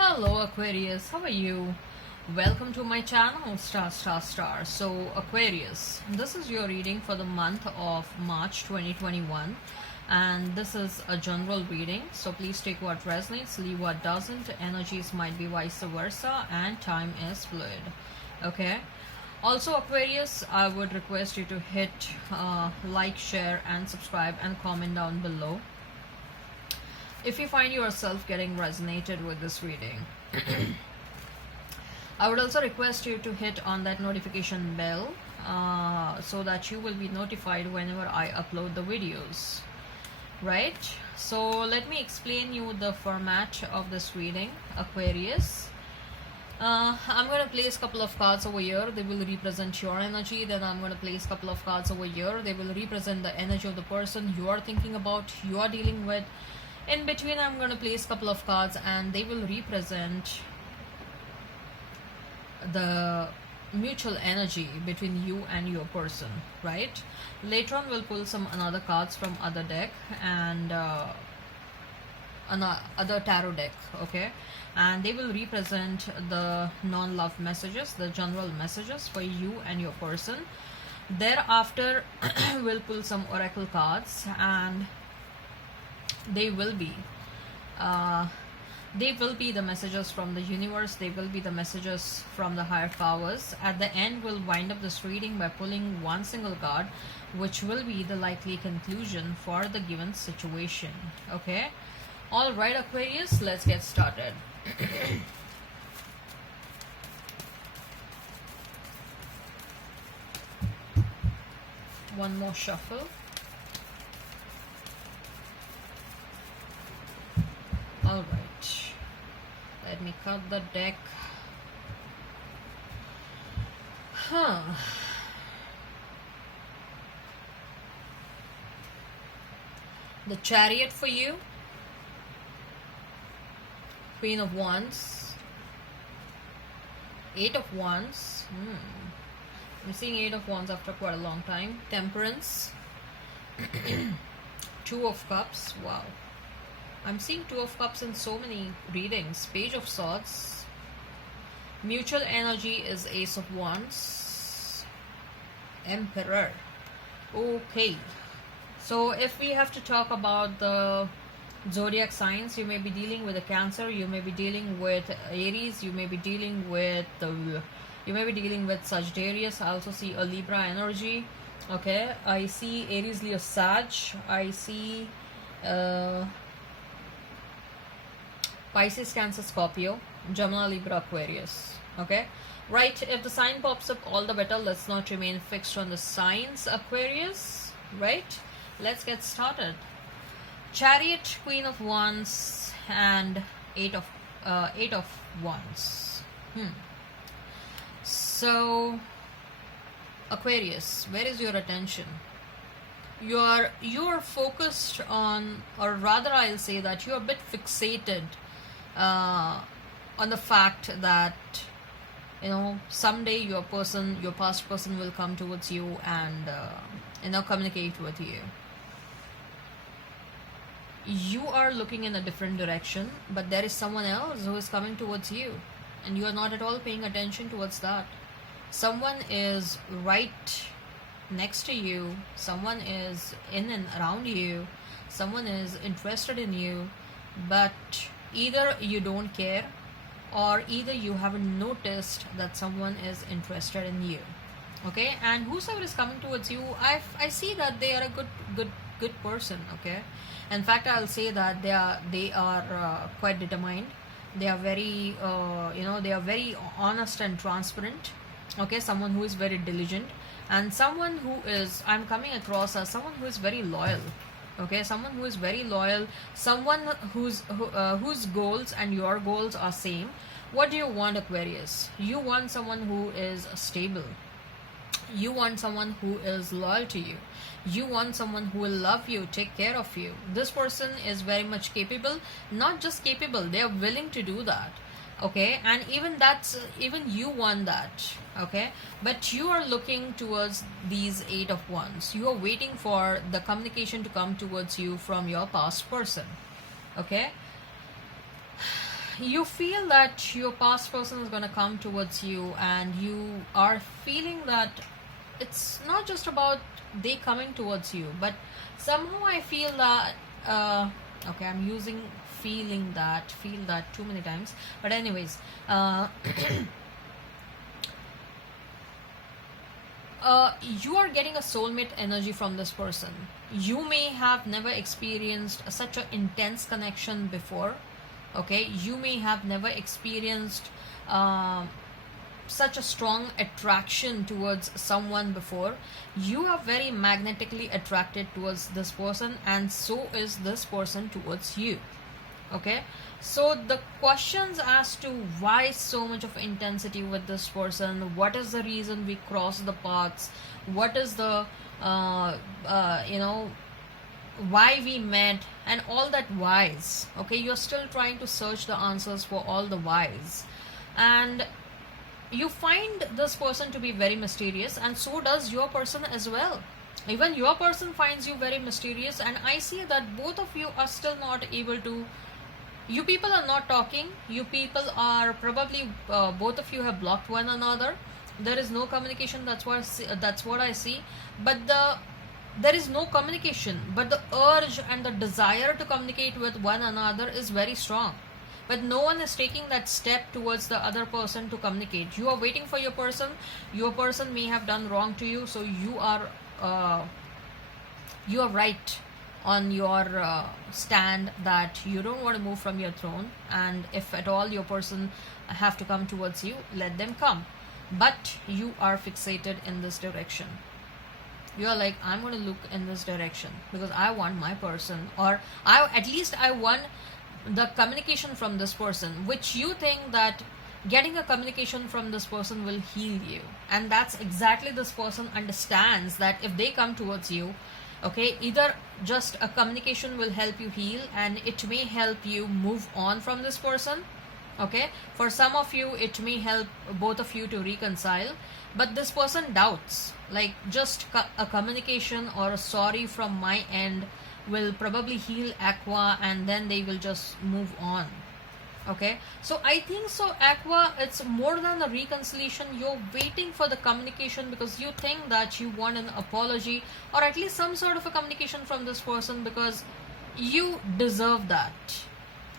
Hello Aquarius, how are you? Welcome to my channel Star. So Aquarius, this is your reading for the month of March 2021 and this is a general reading, so please take what resonates, leave what doesn't. Energies might be vice versa and time is fluid. Okay, also Aquarius, I would request you to hit like, share and subscribe and comment down below if you find yourself getting resonated with this reading. I would also request you to hit on that notification bell so that you will be notified whenever I upload the videos, right? So let me explain you the format of this reading, Aquarius. I'm going to place a couple of cards over here. They will represent your energy. Then I'm going to place a couple of cards over here. They will represent the energy of the person you are thinking about, you are dealing with. In between, I'm going to place a couple of cards and they will represent the mutual energy between you and your person, right? Later on, we'll pull some another cards from other deck and other tarot deck, okay? And they will represent the non-love messages, the general messages for you and your person. Thereafter, we'll pull some oracle cards and they will be the messages from the universe. They will be the messages from the higher powers. At the end, we'll wind up this reading by pulling one single card, which will be the likely conclusion for the given situation. Okay, all right Aquarius, let's get started. One more shuffle. All right, let me cut the deck. The Chariot for you, Queen of Wands, Eight of Wands. I'm seeing Eight of Wands after quite a long time. Temperance, Two of Cups. Wow, I'm seeing Two of Cups in so many readings. Page of Swords. Mutual energy is Ace of Wands. Emperor. Okay, so if we have to talk about the zodiac signs, you may be dealing with a Cancer, you may be dealing with Aries, you may be dealing with Sagittarius. I also see a Libra energy. Okay, I see Aries, Leo, Sag. I see Pisces, Cancer, Scorpio, Gemini, Libra, Aquarius. Okay, right, if the sign pops up, all the better. Let's not remain fixed on the signs, Aquarius, right? Let's get started. Chariot, Queen of Wands and Eight of Wands. So Aquarius, where is your attention? You are focused on, or rather I'll say that you're a bit fixated on the fact that someday your past person will come towards you and communicate with you. You are looking in a different direction, but there is someone else who is coming towards you and you are not at all paying attention towards that. Someone is right next to you, someone is in and around you, someone is interested in you, but either you don't care or either you haven't noticed that someone is interested in you. Okay, and whosoever is coming towards you, I see that they are a good person. Okay, in fact I'll say that they are quite determined. They are very they are very honest and transparent. Okay, someone who is very diligent and someone who is, I'm coming across as someone who is very loyal. Okay, someone who is very loyal, someone whose goals and your goals are same. What do you want, Aquarius? You want someone who is stable. You want someone who is loyal to you. You want someone who will love you, take care of you. This person is very much capable. Not just capable, they are willing to do that. Okay, and even you want that. Okay, but you are looking towards these Eight of Wands. You are waiting for the communication to come towards you from your past person. Okay, you feel that your past person is going to come towards you, and you are feeling that it's not just about they coming towards you, but somehow I feel that okay, I'm using feel that too many times, but anyways, you are getting a soulmate energy from this person. You may have never experienced such an intense connection before. Okay, you may have never experienced such a strong attraction towards someone before. You are very magnetically attracted towards this person, and so is this person towards you. Okay, so the questions as to why so much of intensity with this person, what is the reason we cross the paths, what is the you know, why we met, and all that whys. Okay, you're still trying to search the answers for all the whys, and you find this person to be very mysterious, and so does your person as well. Even your person finds you very mysterious, and I see that both of you are still not able to, you people are not talking, you people are probably both of you have blocked one another. There is no communication, that's what I see. But there is no communication, but the urge and the desire to communicate with one another is very strong, but no one is taking that step towards the other person to communicate. You are waiting for your person may have done wrong to you, so you are right on your stand that you don't want to move from your throne, and if at all your person have to come towards you, let them come. But you are fixated in this direction. You are like, I'm going to look in this direction because I want my person, or I want the communication from this person, which you think that getting a communication from this person will heal you. And that's exactly, this person understands that if they come towards you, okay, either just a communication will help you heal, and it may help you move on from this person. Okay, for some of you it may help both of you to reconcile, but this person doubts, like just a communication or a sorry from my end will probably heal Aqua, and then they will just move on. Okay, so I think so, Aqua, it's more than a reconciliation. You're waiting for the communication because you think that you want an apology, or at least some sort of a communication from this person, because you deserve that.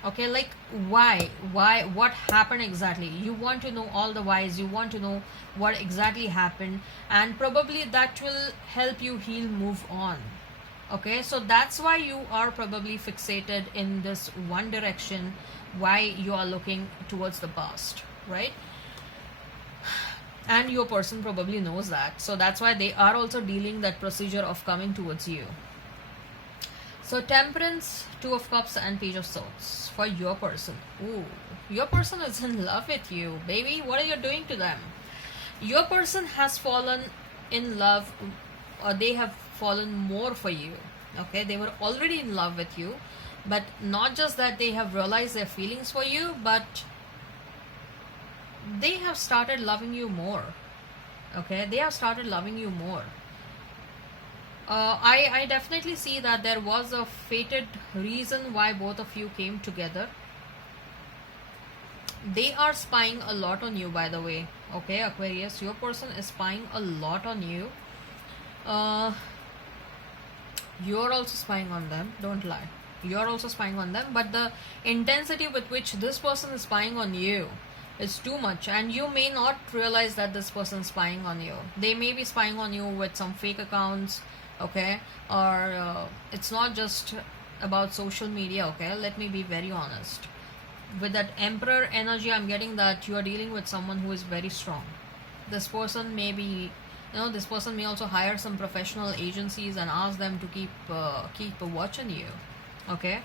Okay, like why, what happened exactly? You want to know all the whys, you want to know what exactly happened, and probably that will help you heal, move on. Okay, so that's why you are probably fixated in this one direction, why you are looking towards the past, right? And your person probably knows that, so that's why they are also dealing that procedure of coming towards you. So Temperance, Two of Cups, and Page of Swords for your person. Ooh, your person is in love with you, baby. What are you doing to them? Your person has fallen in love, or they have fallen more for you. Okay, they were already in love with you, but not just that, they have realized their feelings for you, but they have started loving you more. Okay, they have started loving you more. I definitely see that there was a fated reason why both of you came together. They are spying a lot on you, by the way. Okay, Aquarius, your person is spying a lot on you. You're also spying on them, don't lie. You're also spying on them, but the intensity with which this person is spying on you is too much, and you may not realize that this person is spying on you. They may be spying on you with some fake accounts, okay, or it's not just about social media. Okay, let me be very honest. With that Emperor energy, I'm getting that you are dealing with someone who is very strong. This person may be, this person may also hire some professional agencies and ask them to keep a watch on you. Okay,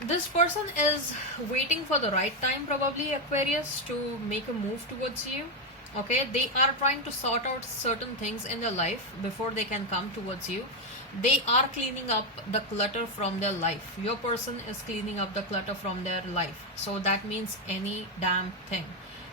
this person is waiting for the right time, probably, Aquarius, to make a move towards you. Okay, they are trying to sort out certain things in their life before they can come towards you. They are cleaning up the clutter from their life. Your person is cleaning up the clutter from their life, so that means any damn thing.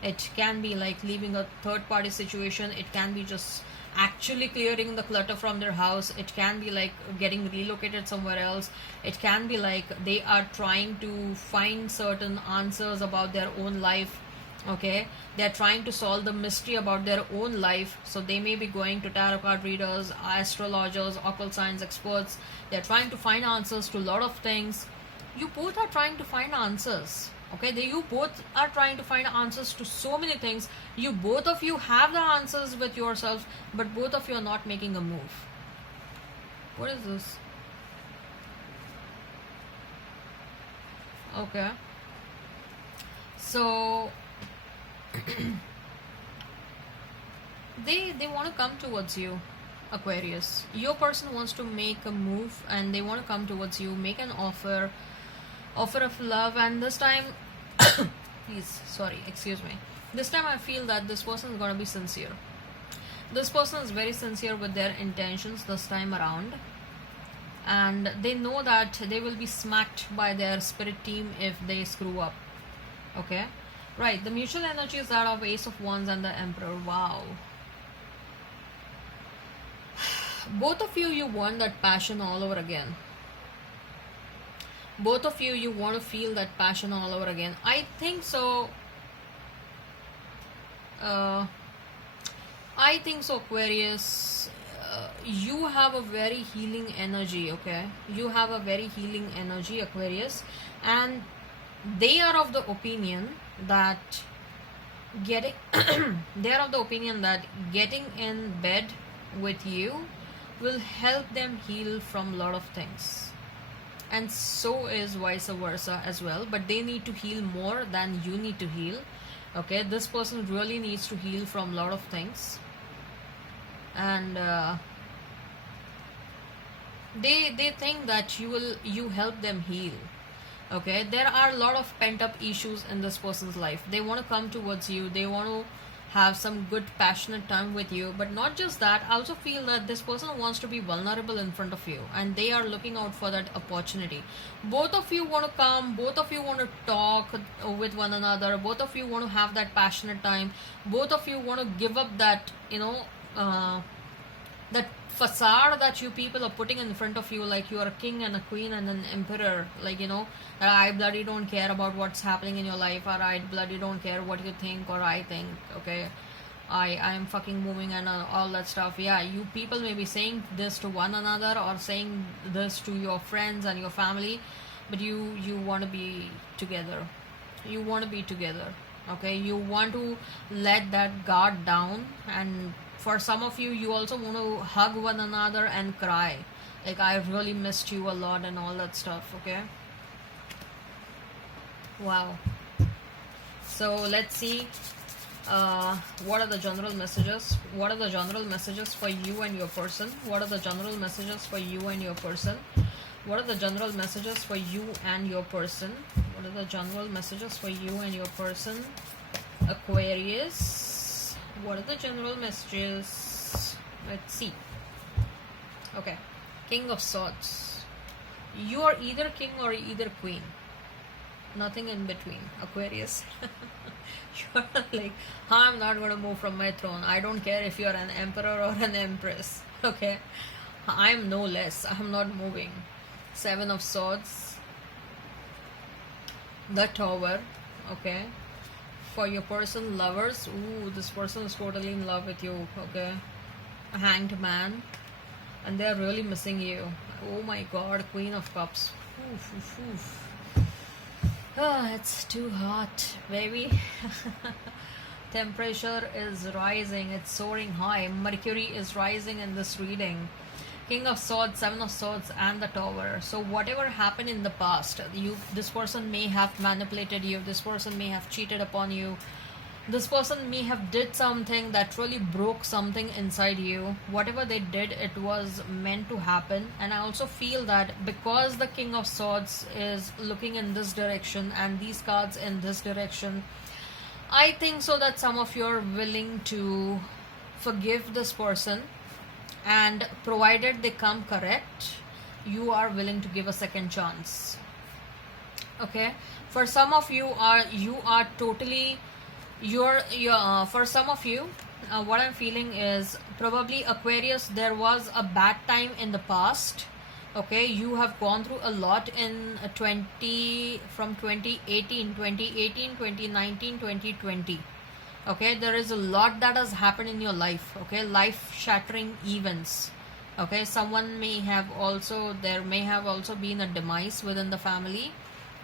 It can be like leaving a third party situation, it can be just actually clearing the clutter from their house. It can be like getting relocated somewhere else. It can be like they are trying to find certain answers about their own life. Okay, they're trying to solve the mystery about their own life, so they may be going to tarot card readers, astrologers, occult science experts. They're trying to find answers to a lot of things. You both are trying to find answers. Okay, you both are trying to find answers to so many things. You both of you have the answers with yourselves, but both of you are not making a move. What is this? Okay, so they want to come towards you, Aquarius. Your person wants to make a move and they want to come towards you, make an offer of love. And this time please, sorry, excuse me, this time I feel that this person is going to be sincere. This person is very sincere with their intentions this time around, and they know that they will be smacked by their spirit team if they screw up. Okay, right, the mutual energy is that of Ace of Wands and the Emperor. Wow. Both of you want that passion all over again. Both of you want to feel that passion all over again. I think so. I think so, Aquarius. You have a very healing energy, okay? You have a very healing energy, Aquarius. And they are of the opinion that getting they are of the opinion that getting in bed with you will help them heal from a lot of things, and so is vice versa as well. But they need to heal more than you need to heal. Okay, this person really needs to heal from a lot of things, and they think that you help them heal. Okay, there are a lot of pent up issues in this person's life. They want to come towards you, they want to have some good passionate time with you. But not just that, I also feel that this person wants to be vulnerable in front of you, and they are looking out for that opportunity. Both of you want to come, both of you want to talk with one another, both of you want to have that passionate time, both of you want to give up that that facade that you people are putting in front of you, like you are a king and a queen and an emperor, like that I bloody don't care about what's happening in your life, or I bloody don't care what you think or I think. Okay, I'm fucking moving and all that stuff. Yeah, you people may be saying this to one another or saying this to your friends and your family, but you want to be together. You want to be together. Okay, you want to let that guard down. And for some of you, you also want to hug one another and cry, like I really missed you a lot and all that stuff. Okay, wow. So let's see, what are the general messages? What are the general messages for you and your person? What are the general messages for you and your person? What are the general messages for you and your person? What are the general messages for you and your person, Aquarius? What are the general messages? Let's see. Okay, King of Swords. You are either king or either queen. Nothing in between, Aquarius. You're like, I'm not going to move from my throne. I don't care if you're an emperor or an empress. Okay, I'm no less. I'm not moving. Seven of Swords. The Tower. Okay, for your person, lovers. Ooh, this person is totally in love with you. Okay, Hanged Man, and they're really missing you. Oh my god, Queen of Cups. Oof, oof, oof. Oh, it's too hot, baby. Temperature is rising, it's soaring high. Mercury is rising in this reading. King of Swords, Seven of Swords, and the Tower. So whatever happened in the past, this person may have manipulated you, this person may have cheated upon you, this person may have did something that really broke something inside you. Whatever they did, it was meant to happen. And I also feel that because the King of Swords is looking in this direction and these cards in this direction, I think so that some of you are willing to forgive this person, and provided they come correct, you are willing to give a second chance. Okay, for some of you are totally for some of you, what I'm feeling is probably Aquarius, there was a bad time in the past. Okay, you have gone through a lot in 2018, 2019, 2020. Okay, there is a lot that has happened in your life. Okay, life shattering events. Okay, someone may have also, there may have also been a demise within the family.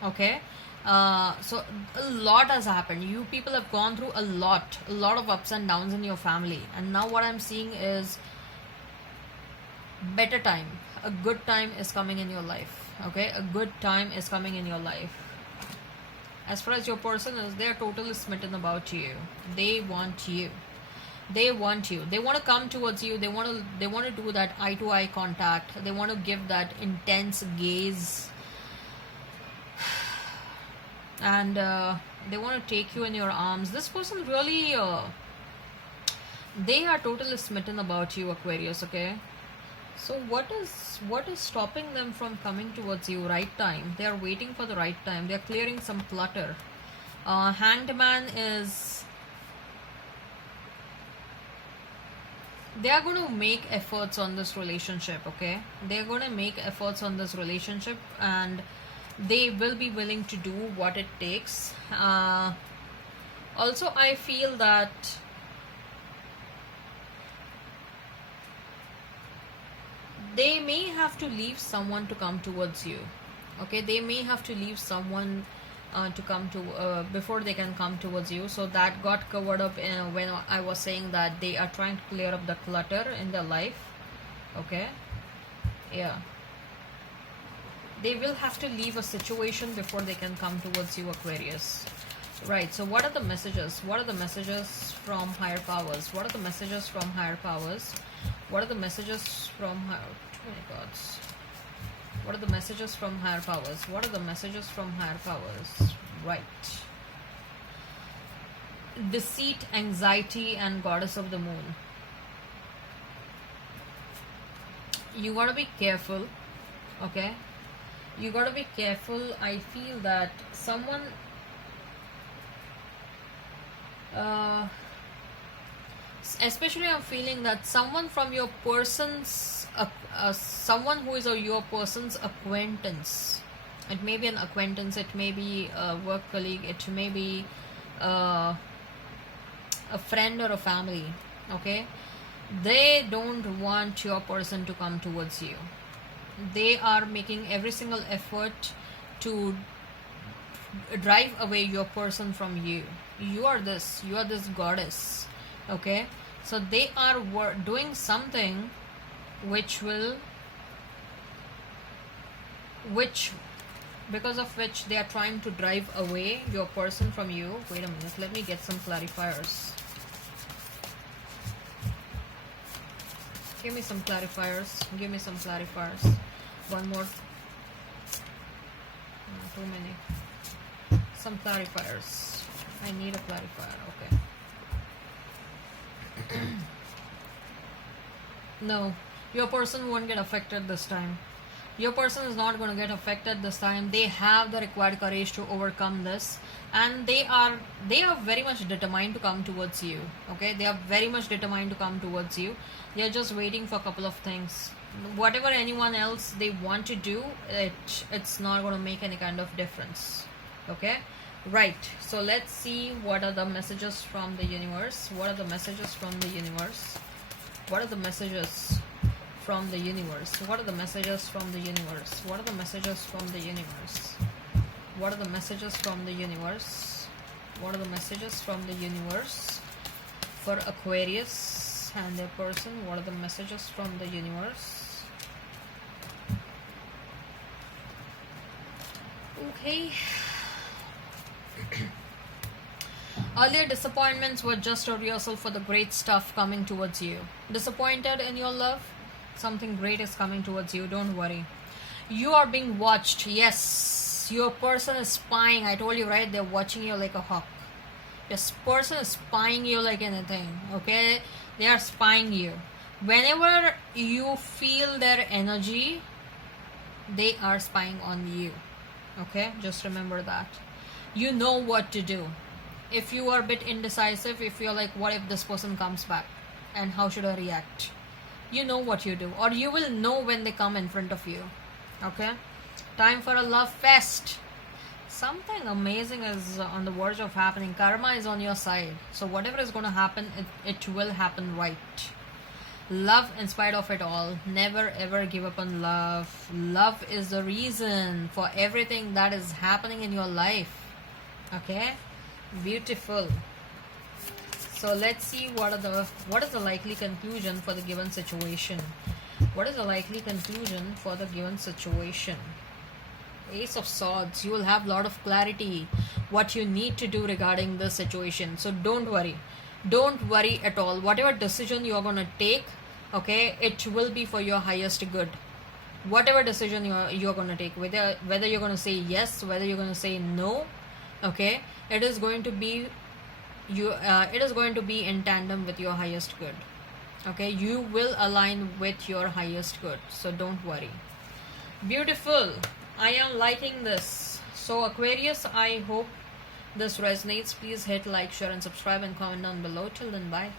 Okay, so a lot has happened. You people have gone through a lot of ups and downs in your family, and now what I'm seeing is better time. A good time is coming in your life. Okay, a good time is coming in your life. As far as your person is, they are totally smitten about you. They want you. They want you. They want to come towards you. They want to do that eye to eye contact. They want to give that intense gaze, and they want to take you in your arms. This person really, they are totally smitten about you, Aquarius. Okay, so what is stopping them from coming towards you? Right time. They are waiting for the right time. They are clearing some clutter. Hanged Man is, they are going to make efforts on this relationship. Okay, they are going to make efforts on this relationship, and they will be willing to do what it takes. Also, I feel that they may have to leave someone to come towards you. Okay, they may have to leave someone to come to before they can come towards you. So that got covered up when I was saying that they are trying to clear up the clutter in their life. Okay, yeah, they will have to leave a situation before they can come towards you, Aquarius. Right, so what are the messages? What are the messages from higher powers? What are the messages from higher powers? What are the messages from too many gods. What are the messages from higher powers? What are the messages from higher powers? Right. Deceit, anxiety, and goddess of the moon. You gotta be careful. Okay, you gotta be careful. I feel that someone especially I'm feeling that someone from your person's someone who is your person's acquaintance. It may be an acquaintance, it may be a work colleague, it may be a friend or a family. Okay, they don't want your person to come towards you. They are making every single effort to drive away your person from you. You are this goddess. Okay, so they are doing something which because of which they are trying to drive away your person from you. Wait a minute, let me get some clarifiers. Give me some clarifiers. Give me some clarifiers. One more. No, too many. Some clarifiers. I need a clarifier. Okay. No, your person won't get affected this time. Your person is not going to get affected this time. They have the required courage to overcome this, and they are very much determined to come towards you. Okay, they are very much determined to come towards you. They are just waiting for a couple of things. Whatever anyone else they want to do, it's not going to make any kind of difference. Okay, right, so let's see what are the messages from the universe. What are the messages from the universe? What are the messages from the universe? What are the messages from the universe? What are the messages from the universe? What are the messages from the universe? What are the messages from the universe for Aquarius and their person? What are the messages from the universe? Okay. Earlier disappointments were just a rehearsal for the great stuff coming towards you. Disappointed in your love? Something great is coming towards you. Don't worry. You are being watched. Yes. Your person is spying. I told you, right? They're watching you like a hawk. This person is spying you like anything. Okay? They are spying you. Whenever you feel their energy, they are spying on you. Okay? Just remember that. You know what to do. if you are a bit indecisive, if you're like, what if this person comes back and how should I react, you know what you do, or you will know when they come in front of you. Okay, time for a love fest. Something amazing is on the verge of happening. Karma is on your side, so whatever is going to happen, it will happen right. Love in spite of it all. Never ever give up on love. Love is the reason for everything that is happening in your life. Okay, beautiful. So let's see what is the likely conclusion for the given situation. What is the likely conclusion for the given situation? Ace of Swords. You will have a lot of clarity what you need to do regarding this situation. So don't worry. Don't worry at all. Whatever decision you are going to take, okay, it will be for your highest good. Whatever decision you're going to take, whether you're going to say yes, whether you're going to say no, okay, it is going to be in tandem with your highest good. Okay, you will align with your highest good, so don't worry. Beautiful. I am liking this. So Aquarius, I hope this resonates. Please hit like, share and subscribe and comment down below. Till then, bye.